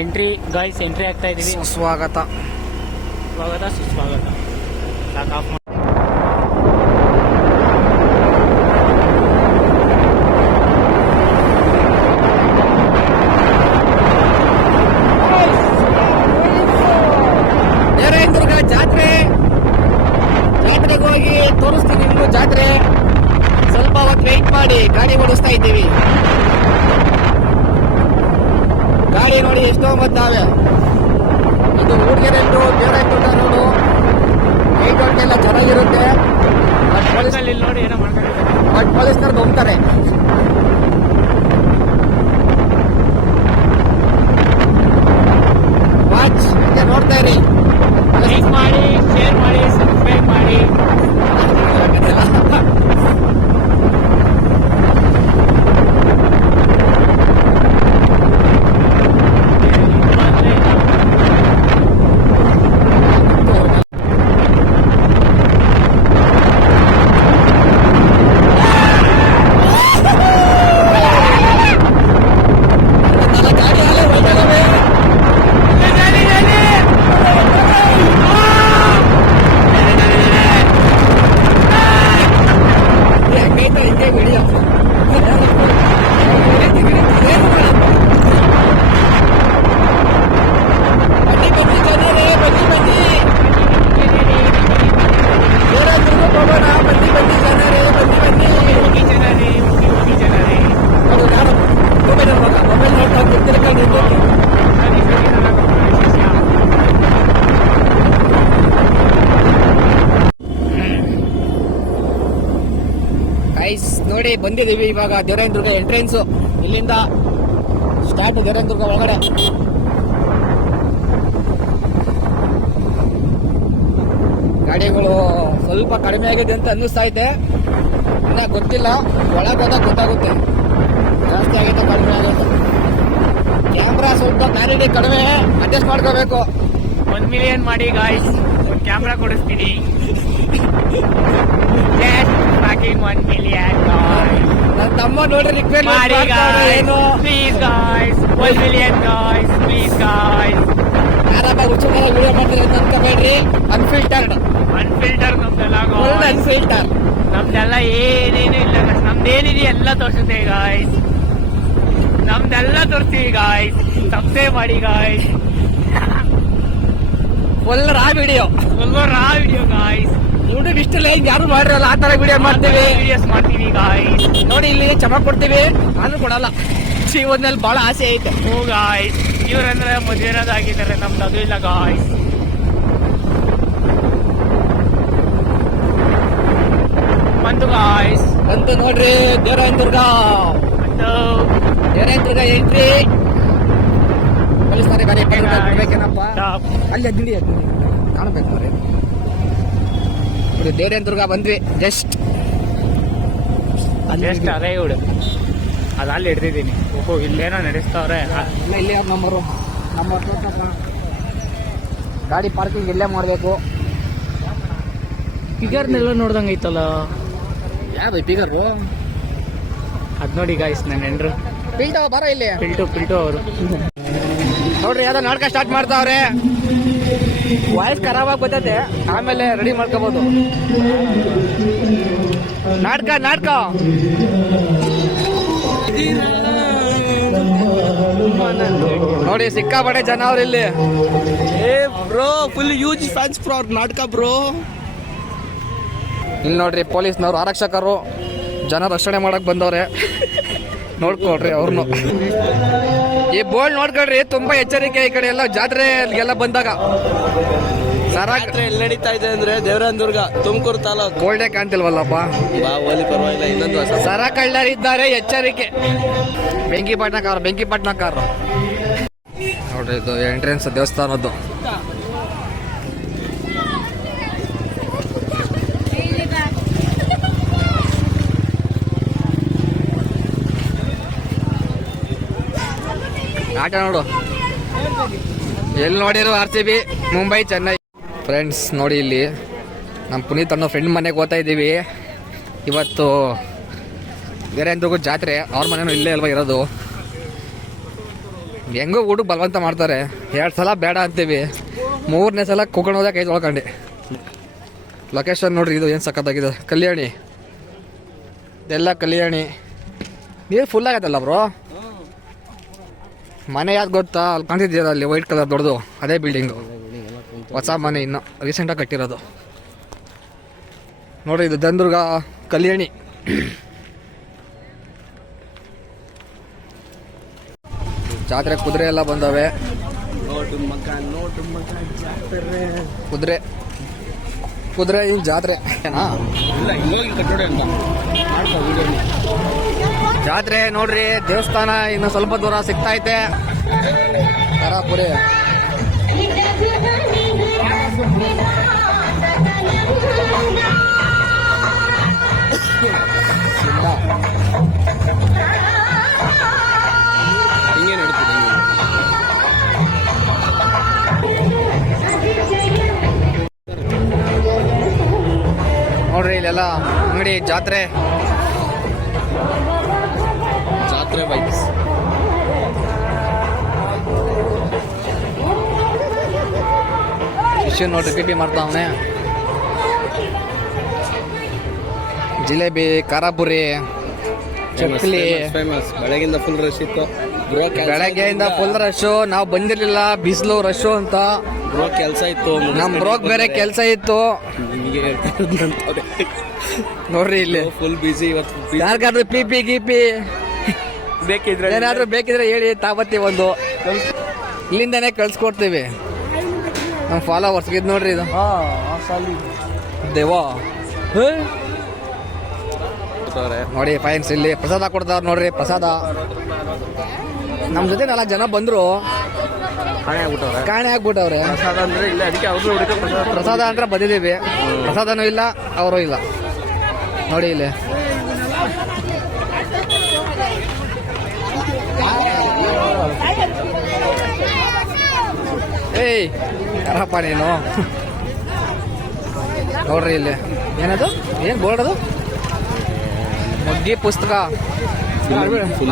Entry guys entry ಆಗ್ತಾ ಇದೀವಿ. ಸ್ವಾಗತ ಸ್ವಾಗತ ಸುಸ್ವಾಗತ. ಸಾಕು ಆಫ್ ಮಾಡಿ ದುರ್ಗ ಜಾತ್ರೆ ಜಾತ್ರೆಗೆ ಹೋಗಿ ತೋರಿಸ್ತೀನಿ ನಿಮ್ಗೂ ಜಾತ್ರೆ ಸ್ವಲ್ಪ ಹೊತ್ತು ವೆಯ್ಟ್ ಮಾಡಿ ಗಾಡಿ ಓಡಿಸ್ತಾ ಇದ್ದೀವಿ ಗಾಡಿ ನೋಡಿ ಎಷ್ಟೋ ಮದ್ದಾವೆ ಇದು ಊರ್ಗೆರೆ ಟು ಬೇರೆ ದುರ್ಗ ರೋಡು ಏಟ್ ಎಲ್ಲ ಚೆನ್ನಾಗಿರುತ್ತೆ. ಬಟ್ ಪೊಲೀಸ್ ಇಲ್ಲಿ ನೋಡಿ ಏನೋ ಮಾಡ್ತಾರೆ ಬಟ್ ಪೊಲೀಸ್ನವ್ರು ಹೋಗ್ತಾರೆ ವಾಚ್ ನೋಡ್ತಾ ಇರಿ ಲೈಕ್ ಮಾಡಿ ಶೇರ್ ಮಾಡಿ ಸಬ್ಸ್ಕ್ರೈಬ್ ಮಾಡಿ ಗಾಡಿ ಅಲ್ಲೇ ಹೋಗ್ತಾವೆ. ಹೆಂಗೈತೆ ಹಿಂಗೆ ವಿಡಿಯೋ ಬನ್ನಿ ಬನ್ನಿ ಜನರೇ ಬನ್ನಿ ಬನ್ನಿ ಬೇರೆ ಹೋಗೋಣ ಬನ್ನಿ ಬನ್ನಿ ಜನರೇ ಬನ್ನಿ ಬನ್ನಿ ಹೋಗಿ ಜನರೇ ಹೋಗಿ ಹೋಗಿ ಜನರೇ ಅದು ನಾನು ಮೊಬೈಲ್ ನೋಡ್ಬೇಕು ಮೊಬೈಲ್ ನೋಡ್ಕೊಂಡು ನೋಡಿ, ಬಂದಿದ್ದೀವಿ ಇವಾಗ ದೇವೇಂದ್ರಗ ಎಂಟ್ರೆನ್ಸ್ ಇಲ್ಲಿಂದ ಸ್ಟಾರ್ಟ್ ದೇವೇಂದ್ರಗ ಒಳಗಡೆ. ಗಾಡಿಗಳು ಸ್ವಲ್ಪ ಕಡಿಮೆ ಆಗಿದೆ ಅಂತ ಅನ್ನಿಸ್ತಾ ಇದೆ. ಇನ್ನ ಗೊತ್ತಿಲ್ಲ, ಒಳಗೆ ಹೋದಾಗ ಗೊತ್ತಾಗುತ್ತೆ. ಜಾಸ್ತಿ ಆಗೈತೆ ಕಡಿಮೆ ಆಗೈತೆ ಕ್ಯಾಮ್ರಾ ಸ್ವಲ್ಪ ಕ್ಲಾರಿಟಿ ಕಡಿಮೆ ಅಡ್ಜಸ್ಟ್ ಮಾಡ್ಕೋಬೇಕು. ಒನ್ ಮಿಲಿಯನ್ ಮಾಡಿ ಗಾಯ್ಸ್ ಒಂದು ಕ್ಯಾಮ್ರಾ ಕೊಡಿಸ್ತೀನಿ. ಪ್ಯಾಕಿಂಗ್ ಒನ್ ಮಿಲಿಯನ್ ಗಾಯ್ಸ್ ನನ್ನ ತಮ್ಮ ನೋಡ್ರಿ ರಿಕ್ವೆಸ್ಟ್ ಮಾಡಿ ಏನು? Please guys one million guys please guys ಯಾರಪ್ಪ ಮರ ವಿಡಿಯೋ ಮಾಡ್ತಾರೆ ಅಂತ ಅನ್ಕೋಬೇಡ್ರಿ. ಅನ್ಫಿಲ್ಟರ್ಡ್ ಅನ್ಫಿಲ್ಟರ್ ನಮ್ದೆಲ್ಲ ಅನ್ಫಿಲ್ಟರ್ ನಮ್ದೆಲ್ಲ ಏನೇನು ಇಲ್ಲ. ನಮ್ದೇನಿದೆ ಎಲ್ಲ ತೋರಿಸುತ್ತೆ ಗಾಯ್ಸ್ ನಮ್ದೆಲ್ಲ ತೋರಿಸ್ತೀವಿ ಗಾಯ್ಸ್ ತಪ್ಪೇ ಮಾಡಿ guys full raw video full raw video guys YouTube ಇಷ್ಟು ಲೈಕ್ ಯಾರು ಮಾಡಿರಲ್ಲ ಆ ತರ ವಿಡಿಯೋ ಮಾಡ್ತೀವಿ. ವಿಡಿಯೋಸ್ ಮಾಡ್ತೀವಿ ಗಾಯ್ಸ್ ನೋಡಿ ಇಲ್ಲಿ ಚಮಕ್ ಕೊಡ್ತೀವಿ. ನಾನು ಕೊಡಲ್ಲ. ಜೀವನದಲ್ಲಿ ಬಹಳ ಆಸೆ ಐತೆ. ಹೋ ಗಾಯ್ಸ್ ಇವ್ರಂದ್ರೆ ಮದುವೆನಾದಾಗಿದ್ದಾರೆ ನಮ್ದು ಅದು ಇಲ್ಲ ಗಾಯ್ಸ್ ಬಂತು ಗಾಯ್ಸ್ ಬಂತು ನೋಡ್ರಿ ದೇವರಾಯನದುರ್ಗ ಬಂತು ದೇವರಾಯನದುರ್ಗ ಎಂಟ್ರಿ ಕಳಿಸ್ತಾರೆ ಗಾಡಿ ಕೈ ಬಿಡ್ಬೇಕೇನಪ್ಪ. ಅಲ್ಲಿ ಅದ್ದಿಡಿ ಅದ್ದಿಡಿ ಕಾಣಬೇಕು ನೋಡಿ ಇದು ದೇವರಾಯನದುರ್ಗ ಬಂದ್ವಿ. ಜಸ್ಟ್ ಜಸ್ಟ್ ಅರೈವ್ಡ್ ಅದು ಅಲ್ಲಿ ಹಿಡ್ದಿದ್ದೀನಿ. ಓಹೋ ಇಲ್ಲೇನೋ ನಡೆಸ್ತಾವ್ರೆ. ಇಲ್ಲ ಇಲ್ಲೇ ನಂಬರು ನಂಬರ್ ಗಾಡಿ ಪಾರ್ಕಿಂಗ್ ಇಲ್ಲೇ ಮಾಡಬೇಕು. ಫಿಗರ್ನೆಲ್ಲ ನೋಡ್ದಂಗೆ ಐತಲ್ಲ? ಯಾರು ಪಿಗರು ಅದ್ ನೋಡಿ ಗಾಯ್ಸ್ ನನ್ನ ಹೆಂಡ್ರು. ಪಿಲ್ಟು ಬರ ಇಲ್ಲಿ. ಪಿಲ್ಟು ಪಿಲ್ಟು ಅವರು. ನೋಡ್ರಿ ಯಾವ್ದೋ ನಾಟಕ ಸ್ಟಾರ್ಟ್ ಮಾಡ್ತಾವ್ರೆ. ವಾಯ್ಸ್ ಖರಾಬ್ ಆಗಿ ಬರ್ತೈತೆ ಆಮೇಲೆ ರೆಡಿ ಮಾಡ್ಕೋಬಹುದು ನಾಟಕ ನಾಟಕ. ನೋಡಿ ಸಿಕ್ಕಾಪಟ್ಟೆ ಜನ ಅವ್ರ ಇಲ್ಲಿ. ಏ bro full use fans for ನಾಟಕ ಬ್ರೋ. ಇಲ್ಲಿ ನೋಡ್ರಿ ಪೊಲೀಸ್ನವ್ರು ಆರಕ್ಷಕರು. ಜನ ರಕ್ಷಣೆ ಮಾಡಕ್ ಬಂದವ್ರೆ. ನೋಡ್ಕೊಳ್ರಿ ಅವ್ರನ್ನು ಈ ಬೋರ್ಡ್ ನೋಡ್ಕೊಳ್ರಿ ತುಂಬಾ ಎಚ್ಚರಿಕೆ ಈ ಕಡೆ ಎಲ್ಲ ಜಾತ್ರೆ ಎಲ್ಲ ಬಂದಾಗ. ಸರ ಜಾತ್ರೆ ಎಲ್ಲಿ ನಡೀತಾ ಇದೆ ಅಂದ್ರೆ ದೇವರಾಯನದುರ್ಗ ತುಮಕೂರು ತಾಲೂಕು. ಗೋಲ್ಡೇ ಕಾಣ್ತಿಲ್ವಲ್ಲಪ್ಪ? ಬಾ ಓಲಿ ಪರವಾಗಿಲ್ಲ ಇನ್ನೊಂದು ಹೊಸ. ಸರ ಕಳ್ಳರಿದ್ದಾರೆ ಎಚ್ಚರಿಕೆ. ಬೆಂಕಿ ಪಟ್ನಕಾರ ಬೆಂಕಿ ಪಟ್ನಕಾರ ನೋಡ್ರಿ ಇದು ಎಂಟ್ರೆನ್ಸ್ ದೇವಸ್ಥಾನದ್ದು. ಆಟ ನೋಡು. ಎಲ್ಲಿ ನೋಡಿರು R C B? Mumbai, Chennai. Friends ನೋಡಿ ಇಲ್ಲಿ ನಮ್ಮ ಪುನೀತ್ ಅನ್ನೋ ಫ್ರೆಂಡ್ ಮನೆಗೆ ಹೋಗ್ತಾ ಇದ್ದೀವಿ. ಇವತ್ತು ಬೇರೆ ಜಾತ್ರೆ, ಅವ್ರ ಮನೇನು ಇಲ್ಲೇ ಅಲ್ವಾ ಇರೋದು. ಹೆಂಗೋ ಊಟ ಬಲವಂತ ಮಾಡ್ತಾರೆ. ಎರಡು ಸಲ ಬೇಡ ಅಂತೀವಿ. ಮೂರನೇ ಸಲ ಕುಕೊಂಡು ಹೋದಾಗ ಕೈ ತೊಳ್ಕೊಂಡೆ. ಲೊಕೇಶನ್ ನೋಡ್ರಿ, ಇದು ಏನು ಸಕ್ಕತ್ತಾಗಿದೆ ಕಲ್ಯಾಣಿ. ಇದೆಲ್ಲ ಕಲ್ಯಾಣಿ. ನೀರು ಫುಲ್ ಆಗತ್ತಲ್ಲ ಬ್ರೋ ಮನೆ ಯಾವ್ದು ಗೊತ್ತಾ? ಅಲ್ಲಿ ಕಾಣ್ತಿದ್ದೀರ ಅಲ್ಲಿ ವೈಟ್ ಕಲರ್ ದೊಡ್ಡದು? ಅದೇ ಬಿಲ್ಡಿಂಗು ಹೊಸ ಮನೆ ಇನ್ನು ರೀಸೆಂಟಾಗಿ ಕಟ್ಟಿರೋದು. ನೋಡ್ರಿ ಇದು ದಂದುರ್ಗ ಕಲ್ಯಾಣಿ. ಜಾತ್ರೆ ಕುದುರೆ ಎಲ್ಲ ಬಂದವೆ. ಕುದುರೆ. ಕುದುರೆ ಇಲ್ಲಿ ಜಾತ್ರೆ. ಏನಾ ಜಾತ್ರೆ ನೋಡ್ರಿ ದೇವಸ್ಥಾನ ಇನ್ನು ಸ್ವಲ್ಪ ದೂರ ಸಿಗ್ತಾ ಐತೆ ಹಿಂಗೆ. ನೋಡ್ರಿ ಇಲ್ಲೆಲ್ಲ ಅಂಗಡಿ ಜಾತ್ರೆ ಶಿಷ್ಯ ನೋಡ್ರಿ ಪಿ ಪಿ ಮಾಡ್ತಾವನೆ. ಜಿಲೇಬಿ ಖಾರಾಪುರಿ ಚಕ್ಲಿ. ಫೇಮಸ್ ಬೆಳಗಿಂದ ಫುಲ್ ರಶ್ ಇತ್ತು. ಬೆಳಗ್ಗೆಯಿಂದ ಫುಲ್ ರಶು ನಾವು ಬಂದಿರಲಿಲ್ಲ. ಬಿಸಿಲು ರಶು ಅಂತ. ಬ್ರೋ ಕೆಲಸ ಇತ್ತು. ನಮ್ಮ ಬ್ರೋಕ್ ಬೇರೆ ಕೆಲಸ ಇತ್ತು. ನೋಡ್ರಿ ಇಲ್ಲಿ. ಫುಲ್ ಬಿಸಿ ಇವತ್ತು. ಯಾರಿಗಾದ್ರೂ ಪಿ ಪಿ ಗಿಪಿ ಬೇಕಿದ್ರೆ ಏನಾದ್ರೂ ಬೇಕಿದ್ರೆ ಹೇಳಿ ತಾವತ್ತಿ ಒಂದು. ಇಲ್ಲಿಂದಾನೇ ಕಳ್ಸ್ಕೊಡ್ತೀವಿ. ನಮ್ಮ ಫಾಲೋವರ್ಸ್ ಇದು ನೋಡ್ರಿ ಇದು. ದೇವಾ ಹೇ? ನೋಡಿ ಫೈನ್ಸ್ ಇಲ್ಲಿ ಪ್ರಸಾದ ಕೊಡ್ತಾರ ನೋಡ್ರಿ ಪ್ರಸಾದ. ನಮ್ ಜೊತೆ ನಾಲ್ಕು ಜನ ಬಂದ್ರು. ಕಾಣೆ ಆಗ್ಬಿಟ್ಟವ್ರೆ. ಪ್ರಸಾದ ಅಂದ್ರೆ ಇಲ್ಲ ಅದಕ್ಕೆ ಅವ್ರು ಹುಡುಗ ಪ್ರಸಾದ. ಪ್ರಸಾದ ಅಂದ್ರೆ ಬಂದಿದ್ದೀವಿ. ಪ್ರಸಾದನೂ ಇಲ್ಲ ಅವರು ಇಲ್ಲ. ನೋಡಿ ಇಲ್ಲಿ. ಏಯ್ ಯಾರಪ್ಪ ನೀನು? ನೋಡ್ರಿ ಇಲ್ಲಿ. ಏನದು? ಏನ್ ಬೋರ್ಡ್ ಅದು? ಮೊಗ್ಗಿ ಪುಸ್ತಕ.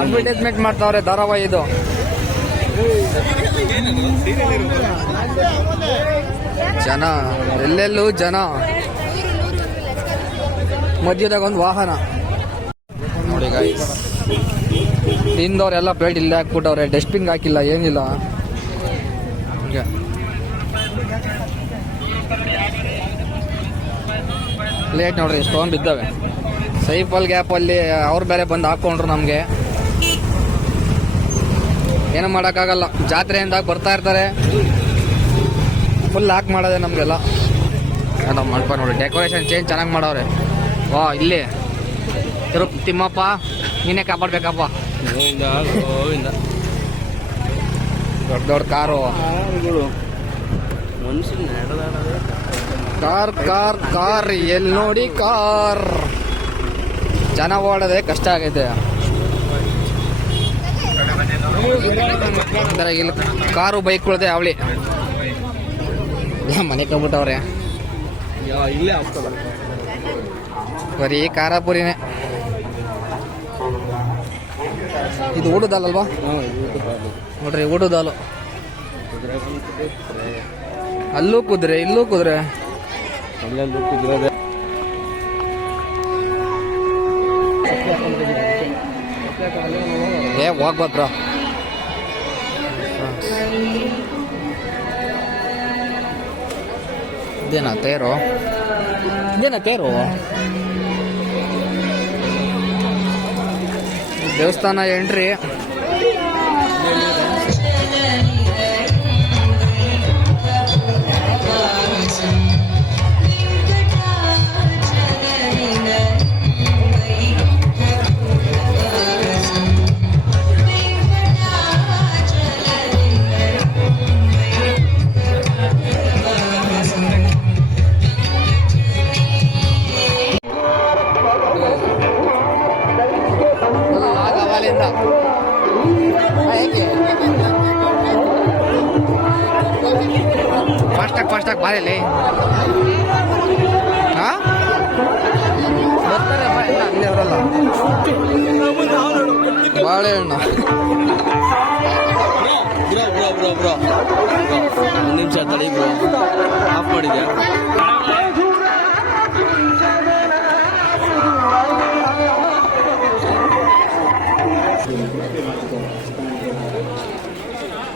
ಅಡ್ವರ್ಟೈಸ್ಮೆಂಟ್ ಮಾಡ್ತಾವ್ರೆ, ಧಾರಾವಾಹಿ ಇದು. ಜನ, ಎಲ್ಲೆಲ್ಲೂ ಜನ. ಮಧ್ಯದಾಗ ಒಂದು ವಾಹನ. ನೋಡಿ ಗಾಯ್ಸ್ ತಿಂದವ್ರೆಲ್ಲ ಪ್ಲೇಟ್ ಇಲ್ಲೇ ಹಾಕ್ಬಿಟ್ಟವ್ರೆ ಡಸ್ಟ್ಬಿನ್ ಹಾಕಿಲ್ಲ, ಏನಿಲ್ಲ. ಲೇಟ್ ನೋಡ್ರಿ ಎಷ್ಟೊಂದು ಬಿದ್ದಾವೆ. ಸೈಫಲ್ ಗ್ಯಾಪಲ್ಲಿ ಅವ್ರ ಬೇರೆ ಬಂದು ಹಾಕೊಂಡ್ರು ನಮಗೆ. ಏನು ಮಾಡೋಕ್ಕಾಗಲ್ಲ. ಜಾತ್ರೆಯಿಂದ ಬರ್ತಾ ಇರ್ತಾರೆ. ಫುಲ್ ಹಾಕ್ ಮಾಡೋದೆ ನಮಗೆಲ್ಲ. ಮಾಡ್ಕೊಂಡು ನೋಡಿ ಡೆಕೋರೇಷನ್ ಚೇಂಜ್ ಚೆನ್ನಾಗಿ ಮಾಡವ್ರೆ. ವಾ, ಇಲ್ಲಿ. ತಿರು ತಿಮ್ಮಪ್ಪ ನೀನೇ ಕಾಪಾಡ್ಬೇಕಪ್ಪ. ದೊಡ್ಡ ದೊಡ್ಡ ಕಾರು. ಕಾರ್ ಕಾರ್ ಕಾರ್ ಎಲ್ಲಿ ನೋಡಿ ಕಾರ್. ಜನ ಓಡೋದೇ ಕಷ್ಟ ಆಗೈತೆ ಅಂದ್ರೆ ಇಲ್ಲಿ ಕಾರು ಬೈಕ್ಗಳದೇ ಅವಳಿ. ಮನೆ ಕಂಬಿಟ್ಟವ್ರೆ ಬರೀ ಖಾರಾಪುರಿನೇ. ಇದು ಊಟದಲ್ಲಲ್ವಾ? ನೋಡ್ರಿ ಊಟದ ಹಾಲು. ಅಲ್ಲೂ ಕುದ್ರೆ, ಇಲ್ಲೂ ಕುದ್ರೆ. ಅಲ್ಲೆಲ್ಲೂ ಕುದುರೆ ಏ ಹೋಗ್ಬೋದು ಬ್ರೋ. ಇದೇನಾ ತೇರು? ಇದೇನಾ ತೇರು? ದೇವಸ್ಥಾನ ಎಂಟ್ರಿ. Thank you.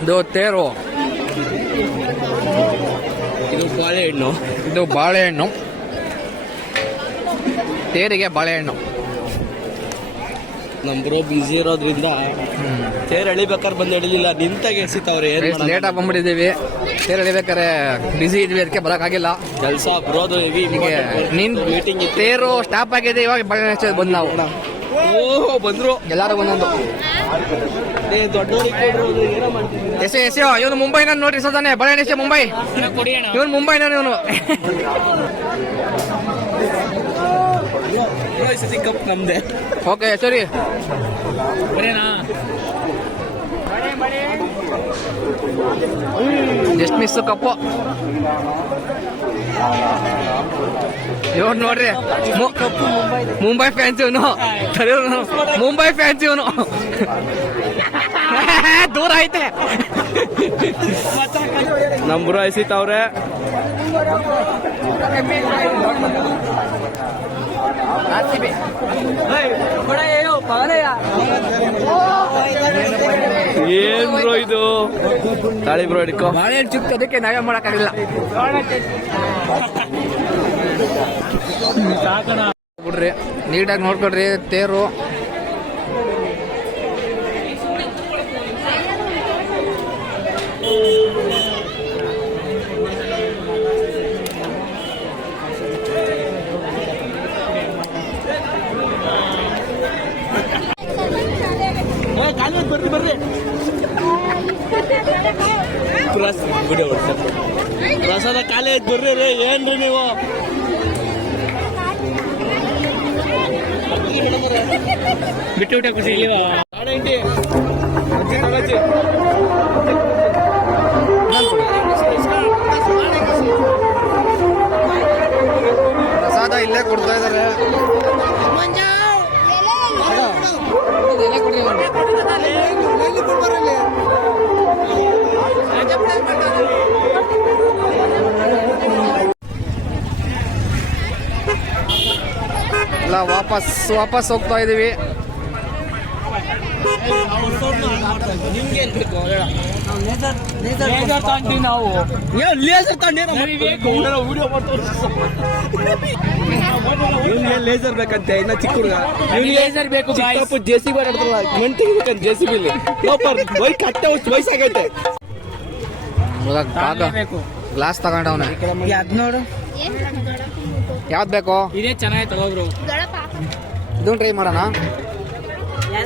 ಇದು ತೇರು. ಇದು ಬಾಳೆಹಣ್ಣು. ಇದು ಬಾಳೆಹಣ್ಣು. ತೇರಿಗೆ ಬಾಳೆಹಣ್ಣು. ನಮ್ಮ ಬ್ರೋ ಬಿಸಿ ಇರೋದ್ರಿಂದ ತೇರ್ ಎಳಿಬೇಕಾದ್ರೆ ಬಂದು ಎಳಿಲಿಲ್ಲ. ನಿಂತಾಗ ಎಸಿತಾವ್ರೆ ಲೇಟ್ ಲೇಟಾಗಿ ಬಂದ್ಬಿಟ್ಟಿದ್ದೀವಿ. ತೇರು ಎಳಿಬೇಕಾರೆ ಬ್ಯುಸಿ ಇದ್ವಿ ಅದಕ್ಕೆ ಬರೋಕ್ಕಾಗಿಲ್ಲ. ಕೆಲಸ ಬ್ರೋದು ನಿನ್ ಮೀಟಿಂಗ್ ತೇರು ಸ್ಟಾಪ್ ಆಗಿದೆ ಇವಾಗ ಬಂದು ನಾವು. ಓಹೋ ಬಂದ್ರು. ಎಲ್ಲಾರು ಒಂದೊಂದು. ಎಸೆ ಎಸೆ ಇವನು ಮುಂಬೈನ ನೋಡ್ರಿ ಸದಾನೆ. ಬಳೆ ಎಸೆ ಮುಂಬೈ. ಇವನು ಮುಂಬೈನ ಇವನು ಕಪ್ ನಮ್ದೆ. ಓಕೆ ಸರಿ. ಬರೇನಾ? Just miss cup? ಇವನು ನೋಡ್ರಿ ಮುಂಬೈ ಫ್ಯಾನ್ಸ್ ಇವನು. ಮುಂಬೈ ಫ್ಯಾನ್ಸ್ ಇವನು. ದೂರ ಐತೆ. ನಮ್ ಬ್ರೋ ಎಸಿತಾವ್ರೆ ಏನ್ ಬ್ರೋ ಇದು? ತಾಳಿ ಬ್ರೋ ಹಿಡ್ಕೋ. ಮಳೆ ಚುಕ್ಕ, ಅದಕ್ಕೆ ನಾವೇ ಮಾಡಕ್ಕಾಗಿಲ್ಲ ಬಿಡ್ರಿ, ನೀಟಾಗಿ ನೋಡ್ಕೊಡ್ರಿ ತೇರು ಬರ್ರಿ ಸ್ವಲ್ಪ. ಪ್ರಸಾದ ಖಾಲಿ ಆಯ್ತು ಬರ್ರಿ ರೀ ಏನ್ರಿ ನೀವು ಬಿಟ್ಟು ಬಿಟ್ಟ ಖುಷಿ ಇಲ್ಲ. ಪ್ರಸಾದ ಇಲ್ಲೇ ಕೊಡ್ತಾ ಇದಾರೆ ವಾಪಸ್ ವಾಪಸ್ ಹೋಗ್ತಾ ಇದೀವಿ. ನಾವು ಏನ್ ಲೇಸರ್ ಬೇಕಂತೆ ಇನ್ನ ಚಿಕ್ಕ ಹುಡುಗ ಲೇಸರ್ ಬೇಕು J C J C B ಆಡ್ತಾರಲ್ಲ ಮಣ್ ತೆಗಿಬೇಕಂತ ಜೆ ಸಿ ಬಿಲಿ ಬೈ ಕಟ್ಟ ವಯಸ್ಸಾಗೈತೆ ಬೇಕು ಗ್ಲಾಸ್ ತಗೊಂಡವನ ಯಾವ್ದು ಬೇಕು? ಇದೇ ಚೆನ್ನಾಗಿ ತಗೋಬ್ರು ಇದನ್ನು ಟ್ರೈ ಮಾಡೋಣ. ಇದೇ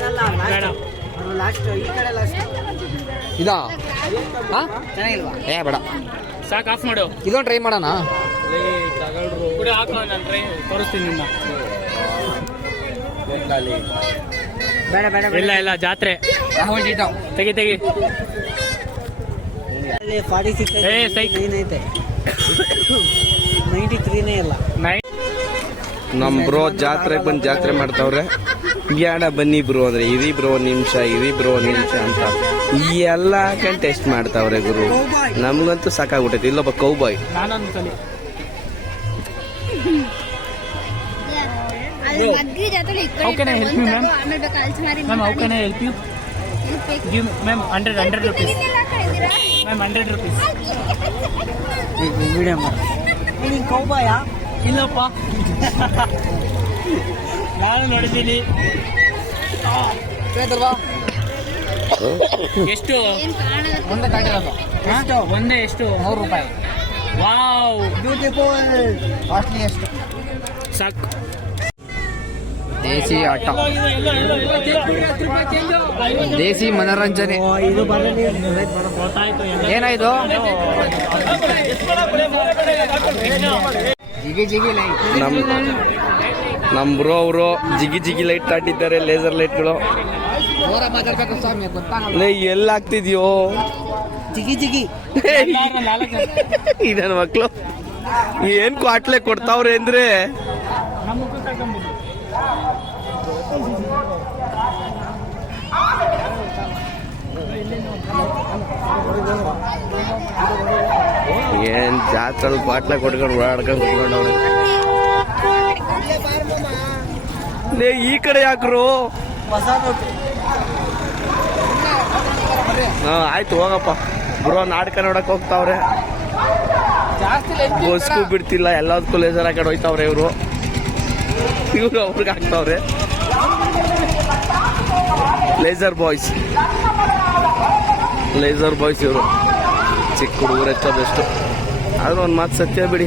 ಇದಾ? ಹಾ? ಏ ಬೇಡ. ಸಾಕು ಆಫ್ ಮಾಡು. ಇದೊಂದು ಟ್ರೈ ಮಾಡೋಣ. ಬೇಡ ಬೇಡ ಇಲ್ಲ ಇಲ್ಲ ಜಾತ್ರೆ. ತೆಗಿ ತೆಗಿ. ಏ ಸೈಕ್. ನೈ ನಮ್ ಬ್ರೋ ಜಾತ್ರೆ ಬಂದ್ ಜಾತ್ರೆ ಮಾಡ್ತಾವ್ರೆ. ಬ್ಯಾಡ ಬನ್ನಿ ಬ್ರೋ ಅಂದ್ರೆ ಇರಿ ಬ್ರೋ ನಿಮಿಷ ಇರಿ ಬ್ರೋ ನಿಮಿಷ ಅಂತ. ಎಲ್ಲ ಹಾಕೊಂಡ್ ಟೆಸ್ಟ್ ಮಾಡ್ತಾವ್ರೆ ಗುರು. ನಮ್ಗಂತೂ ಸಾಕಾಗ್ಬಿಟ್ಟೈತಿ. ಇಲ್ಲೊಬ್ಬ ಕೌಬಾಯ್ ಮ್ಯಾಮ್ ಹಂಡ್ರೆಡ್ ರುಪೀಸ್ ಇಲ್ಲಪ್ಪ. ನಾನು ನೋಡಿದ್ದೀನಿ. ಎಷ್ಟು? ಎಷ್ಟು? ಒಂದೇ ಎಷ್ಟು? ನೂರು ರೂಪಾಯಿ. ವಾವ್. ಕಾಸ್ಟ್ಲಿ ಎಷ್ಟು? ಸಾಕು. ದೇಸಿ ಆಟ. ದೇಸಿ ಮನೋರಂಜನೆ. ಏನಾಯ್ತು ಜಿಗಿ ಜಿಗಿ ಲೈ ನಮ್ ನಮ್ ಬ್ರೋ ಅವರು ಜಿಗಿ ಜಿಗಿ ಲೈಟ್ ಆಟಿದ್ದಾರೆ ಲೇಸರ್ ಲೈಟ್ಗಳು ಎಲ್ಲ ಆಗ್ತಿದ್ಯೋ ಜಿಗಿ ಜಿಗಿ. ಈ ನನ್ನ ಮಕ್ಳು. ಏನ್ ಕ್ವಾಟ್ಲೆ ಕೊಡ್ತಾವ್ರೆ ಅಂದ್ರೆ? ನಮ್ಮ ಏನ್ ಜಾತ್ರೆ ಬಾಟ್ಲ ಕೊಟ್ಕೊಂಡು ಓಡಾಡ್ಕೊಂಡು ಲೇ, ಈ ಕಡೆ ಯಾಕ್ರು? ಹಾ, ಆಯ್ತು, ಹೋಗಪ್ಪ. ಬ್ರೋ ನಾಟಕ ನೋಡಕ್ ಹೋಗ್ತಾವ್ರೆ. ಬಸ್ಗೂ ಬಿಡ್ತಿಲ್ಲ, ಎಲ್ಲದಕ್ಕೂ ಲೇಸರ್ ಹಾಕೊಂಡು ಹೋಯ್ತಾವ್ರೆ ಇವರು. ಇವ್ರು ಅವ್ರಿಗೆ ಹಾಕ್ತಾವ್ರೆ. Laser boys. ಲೇಸರ್ ಬಾಯ್ಸ್ ಇವರು. ಚಿಕ್ಕ ಹುಡುಗರು ಎಷ್ಟೋದೆಷ್ಟು ಆದ್ರೂ ಒಂದು ಮಾತು ಸತ್ಯ ಬಿಡಿ.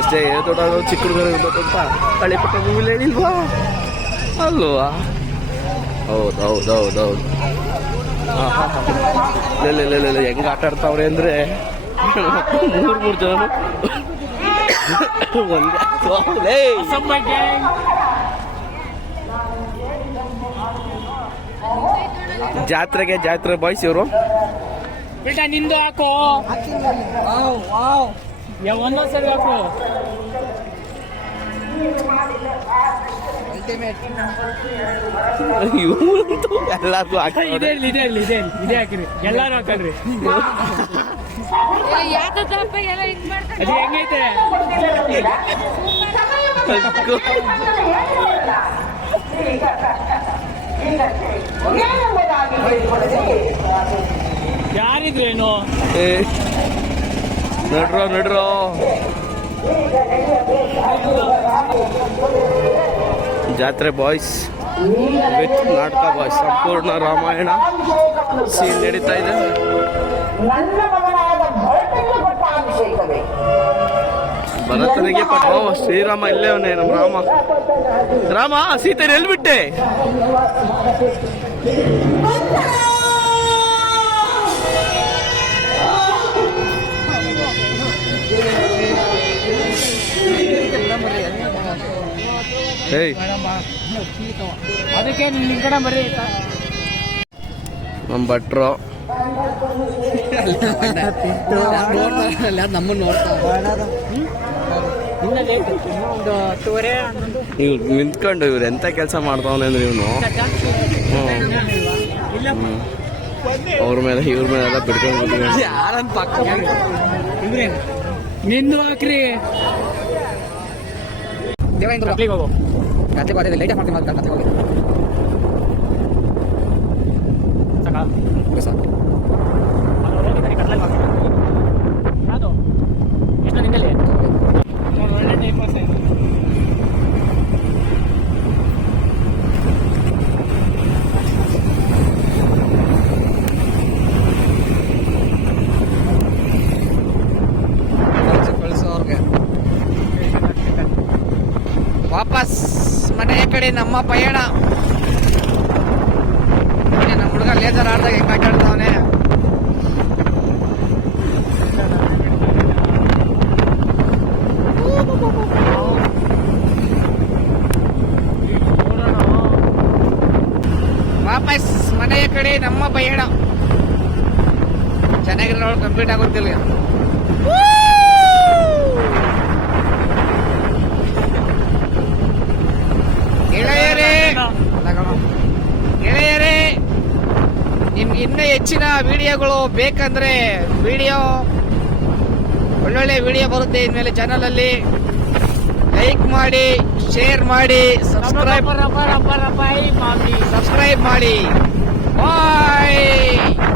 ಎಷ್ಟೇ ದೊಡ್ಡವರು ಚಿಕ್ಕ ಹುಡುಗರು ಇರ್ಬೇಕು ಅಂತ ಹಳ್ಳಿ ಪಕ್ಕ ಮೂವಿಲಿ ಹೇಳಿಲ್ವಾ? ಅಲ್ವಾ? ಹೌದು ಹೌದು ಹೌದು ಹೌದು. ಇಲ್ಲ ಇಲ್ಲ ಇಲ್ಲ ಹೆಂಗೆ ಆಟ ಆಡ್ತಾವ್ರೆ ಅಂದರೆ? ಮೂರು ಮೂರು ಜನ. ಒಂದೇ. ಲೇ. ಜಾತ್ರೆಗೆ ಜಾತ್ರೆ ಬಾಯ್ಸ್ ಇವರು. ನಿಂದು ಹಾಕು. ಯಾವ ಒಂದೊಂದ್ಸರಿ ಹಾಕು Ultimate. ಇವಂತೂ ಎಲ್ಲಾರ್ಗೂ ಇದೆ ಇರ್ಲಿ ಇದೆ ಇರ್ಲಿ ಇದೆ ಇರ್ಲಿ ಇದೆ ಹಾಕಿರಿ. ಎಲ್ಲಾರು ಹಾಕಲ್ರಿ ಎಲ್ಲ ಹಿಂಗ್ ಮಾಡ್ತಾರೆ? ಅದು ಹೆಂಗೈತೆ? ಯಾರಿದ್ರೇನು ಏ, ನಡ್ರೋ ನಡ್ರೋ. ಜಾತ್ರೆ ಬಾಯ್ಸ್ ವಿತ್ ನಾಟಕ ಬಾಯ್ಸ್ ಸಂಪೂರ್ಣ ರಾಮಾಯಣ ಸೀನ್ ನಡೀತಾ ಇದೆ. ಭರತನಿಗೆ ಪಟ್ಟ ಶ್ರೀರಾಮ ಇಲ್ಲೇ ಅವನೇ, ನಮ್ಮ ರಾಮ. ರಾಮ ಸೀತೆ ಎಲ್ಲಿ ಅದಕ್ಕೆ ನಿಮ್ ಕಡೆ ಬರ್ರಿ ನಮ್ಮ ಭಟ್ರು. ಹನ್ನೊಂದು ಇವ್ರು ನಿಂತ್ಕೊಂಡು ಇವ್ರು ಎಂತ ಕೆಲಸ ಮಾಡ್ತಾವನೆ ಅಂದ್ರೆ ಇವನು. ಅವ್ರ ಮೇಲೆ ಇವ್ರ ಮೇಲೆ ಎಲ್ಲ ಬಿಡ್ಕೊಂಡು ಕೂತ್ಕೊಂಡು ಯಾರನ್ ಪಕ್ಕ ಇವ್ರೇ ನಿಂದು ಹಾಕ್ರಿ. ದೇವೇಂದ್ರ ಅಲ್ಲಿಗೆ ಹೋಗು ಕತೆ ಬರ್ತಿದೆ ಲೈಟ್ ಮಾಡ್ತೀನಿ ಮತ್ತೆ ಕಡೆ ನಮ್ಮ ಪಯಣ. ನಮ್ಮ ಹುಡುಗ ಲೇಸರ್ ಆಡ್ದಾಗ ಆಡ್ತಾವನೆ ವಾಪಸ್ ಮನೆಯ ಕಡೆ ನಮ್ಮ ಪಯಣ. ಚೆನ್ನಾಗಿರೋ ಕಂಪ್ಲೀಟ್ ಆಗುತ್ತಿಲ್ಲ ಗೆಳೆಯರೇ ಗೆಳೆಯರೇ ನಿಮ್ಗೆ ಇನ್ನೂ ಹೆಚ್ಚಿನ ವಿಡಿಯೋಗಳು ಬೇಕಂದ್ರೆ ವಿಡಿಯೋ ಒಳ್ಳೊಳ್ಳೆ ವಿಡಿಯೋ ಬರುತ್ತೆ ಇನ್ಮೇಲೆ ಚಾನಲ್ ಅಲ್ಲಿ ಲೈಕ್ ಮಾಡಿ ಶೇರ್ ಮಾಡಿ ಸಬ್ಸ್ಕ್ರೈಬ್ ಸಬ್ಸ್ಕ್ರೈಬ್ ಮಾಡಿ ಬಾಯ್